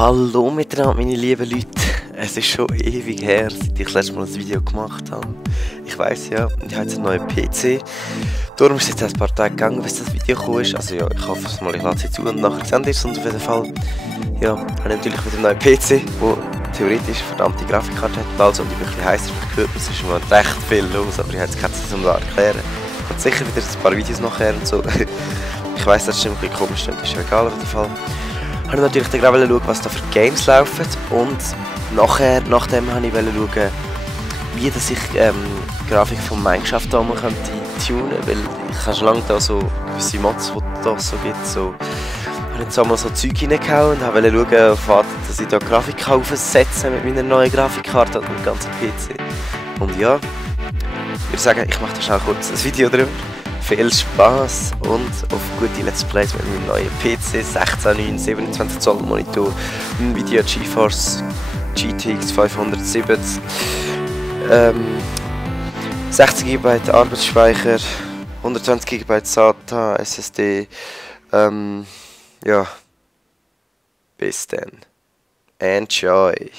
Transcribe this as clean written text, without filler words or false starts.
Hallo miteinander, meine lieben Leute. Es ist schon ewig her, seit ich das letzte Mal ein Video gemacht habe. Ich weiss ja, ich habe jetzt einen neuen PC. Darum ist es jetzt ein paar Tage gegangen, bis das Video gekommen ist. Also ja, ich hoffe es mal, ich lade sie zu und nachher seht ihr es. Und auf jeden Fall, ja, habe ich natürlich wieder einen neuen PC, der theoretisch eine verdammte Grafikkarte hat. Also, und ich bin ein bisschen heiß, vielleicht hört man, es ist im Moment recht viel los, aber ich habe jetzt keine Zeit, um das zu erklären. Kommt sicher wieder ein paar Videos nachher und so. Ich weiss, das ist ein bisschen komisch, das ist ja egal auf jeden Fall. Ich wollte natürlich dann gerade schauen, was da für Games laufen, und nachdem wollte ich schauen, wie dass ich die Grafik von Minecraft da mal tunen könnte, weil ich habe schon lange da so gewisse Mods, die es da so gibt, so, ich habe jetzt einmal so Zeug reingehauen und wollte schauen, auf was, dass ich da Grafik aufsetzen mit meiner neuen Grafikkarte und mit dem ganzen PC. Und ja, ich würde sagen, ich mache da schnell kurz ein Video drüber. Viel Spaß und auf gute Let's Plays mit meinem neuen PC 16.9 27 Zoll Monitor, Nvidia GeForce GTX 570, 60 GB Arbeitsspeicher, 120 GB SATA SSD. Ja, bis dann. Enjoy!